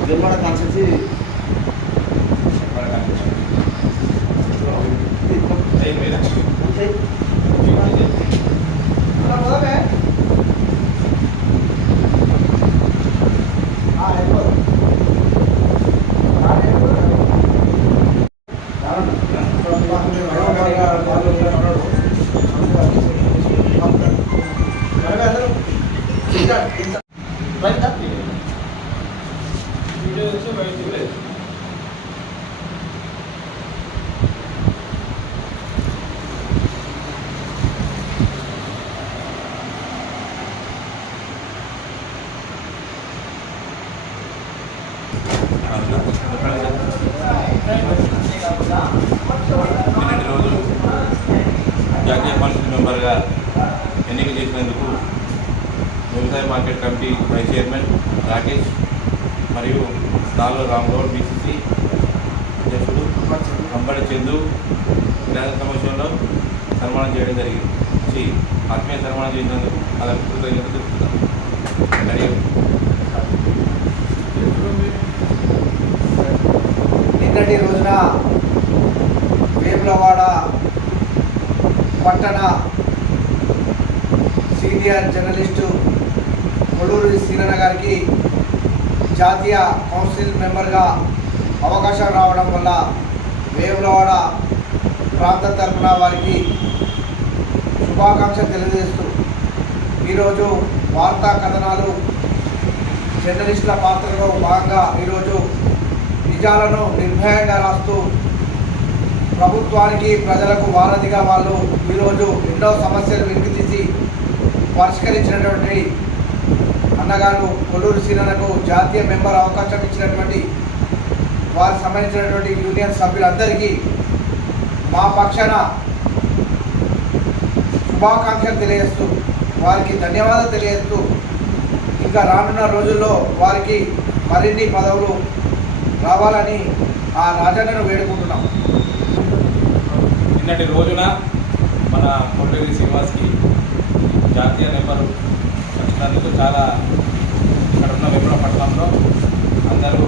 నిర్మాణ కాన్సెన్సీ నిన్నటి రోజు జాతీయ పరిషత్ మెంబర్గా ఎన్నిక చేసినందుకు వ్యవసాయ market committee vice chairman Rakesh మరియు నాలుగు రామగౌడ్ బీసీసీ అధ్యక్షుడు అంబడి చందు గ్రామ సమక్షంలో సన్మానం చేయడం జరిగింది. ఆత్మీయ సన్మానం చేసినందుకు అలా కృతజ్ఞత తెలుపుతున్నాను. నిన్నటి రోజున వేములవాడ పట్టణ సీనియర్ జర్నలిస్టు కొల్లూరి సీనన్న గారికి జాతీయ కౌన్సిల్ మెంబర్గా అవకాశం రావడం వల్ల వేములవాడ ప్రాంత తరఫున వారికి శుభాకాంక్షలు తెలియజేస్తూ ఈరోజు వార్తా కథనాలు జర్నలిస్టుల పాత్రలో భాగంగా ఈరోజు నిజాలను నిర్భయంగా రాస్తూ ప్రభుత్వానికి ప్రజలకు వారధిగా వాళ్ళు ఈరోజు ఎన్నో సమస్యలు వెలికితీసి పరిష్కరించినటువంటి అన్నగారు కొల్లూరి సీనన్నకు జాతీయ మెంబర్ అవకాశం ఇచ్చినటువంటి వారికి సంబంధించినటువంటి యూనియన్ సభ్యులందరికీ మా పక్షాన శుభాకాంక్షలు తెలియజేస్తూ వారికి ధన్యవాదాలు తెలియజేస్తూ ఇంకా రానున్న రోజుల్లో వారికి మరిన్ని పదవులు రావాలని ఆ రాజన్నను వేడుకుంటున్నాం. నిన్నటి రోజున మన కొల్లూరి శ్రీనివాస్కి జాతీయ నెంబరు వచ్చినందుకు చాలా ఇక్కడ ఉన్న వేముల పట్టణంలో అందరూ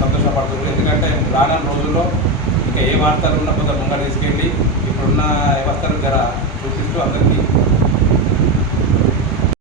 సంతోషపడుతున్నారు. ఎందుకంటే రానున్న రోజుల్లో ఇంకా ఏ వార్తలు ఉన్న కొంత ముంగ తీసుకెళ్ళి ఇప్పుడున్న వ్యవస్థలు జర చూపిస్తూ అందరికీ